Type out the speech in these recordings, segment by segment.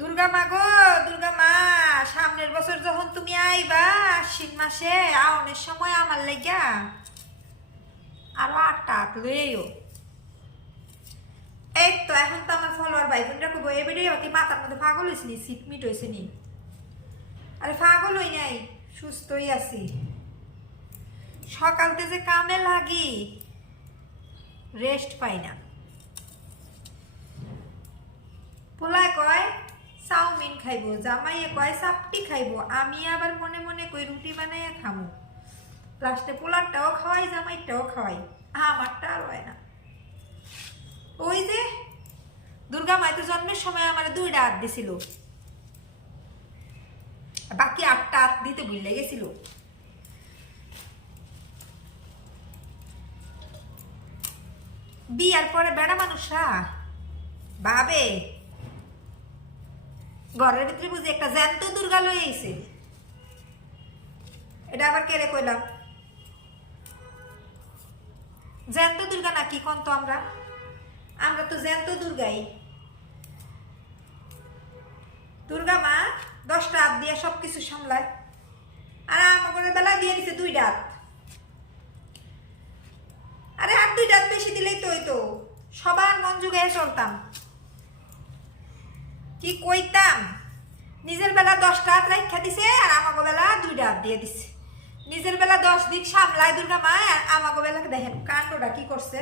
দুর্গা মা গো, দুর্গা মা, সামনের বছর যখন তুমি আইবা আশ্বিন মাসে আউনের সময় আমার লাগিয়া আরো 8টা হাত লইও। এই তো এখন তো আমার ফলোয়ার ভাই বোনরা কইবো এই ভিডিও অতি মাথার মধ্যে পাগল হইছে নি, সিটমিট হইছে নি। আরে পাগল হই নাই, সুস্থই আছি। সকালতে যে কামে লাগি রেস্ট পাই না। পোলায় কয় চাউমিন খাইবো, জামাইয়ে কয় চাপটি খাইবো, আমি আবার মনে মনে কই রুটি বানাইয়া খামো। লাস্টে পোলারটাও খাওয়াই জামাইটাও খাওয়াই, আমারটা আর হয় না। ওই যে দুর্গা মাই তো জন্মের সময় আমার 2টা হাত দিছিল, বাকি 8টা হাত দিতে ভুলে গেছিল। বিয়ার পরে বেড়া মানুষরা ভাবে ঘরের ভিতরে বুঝি একটা জ্যান্ত দুর্গা লই আইছে। এটা আবার কেড়ে কইলাম, জ্যান্ত দুর্গা না কি কোন তো আমরা তো জ্যান্ত দুর্গাই। দুর্গা মা 10টা হাত দিয়ে সবকিছু সামলায়, আর আমাদের বেলা দিয়ে দিছে 2টা হাত। আরে আর 2টা হাত বেশি দিলেই তো হইতো, সবার মন জুগাইয়া চলতাম। কি কইতাম, নিজের বেলা 10টা হাত রাখা দিছে আর আমাকে বেলা 2টা হাত দিয়ে দিছে। নিজের বেলা 10 দিক সামলায় দুর্গা মা, আর আমাকে বেলা দেখেন কাণ্ডটা কি করছে।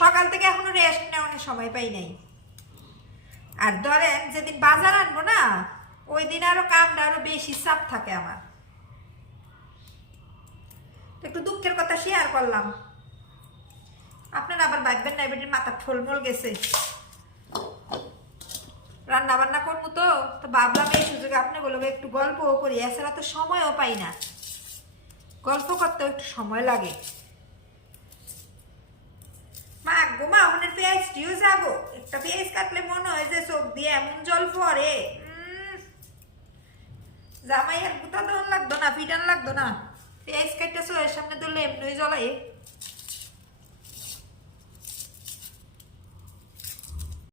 সকাল থেকে এখনো রেস্ট নেওয়ার সময় পাই নাই। আর ধরেন যেদিন বাজার আনবো না, ওই দিন আরো কামটা আরো বেশি চাপ থাকে আমার। একটু দুঃখের কথা শেয়ার করলাম, আপনারা আবার ভাববেন না এবার মাথা ঠোলমোল গেছে। রান্না বান্না করবো তো ভাবলাম এই সুযোগে আপনাগুলোকে একটু গল্পও করি, এছাড়া তো সময়ও পাই না, গল্প করতেও একটু সময় লাগে। মা গো মা, ওনের পেঁয়াজটিও যাবো, একটা পেঁয়াজ কাটলে মনে হয় যে চোখ দিয়ে এমন জল পড়ে। জামাই আর গুতা দেওয়ান লাগতো না, পিটান লাগতো না, পেঁয়াজ কাটতেছো এর সামনে ধরলে এমনি জ্বলাই।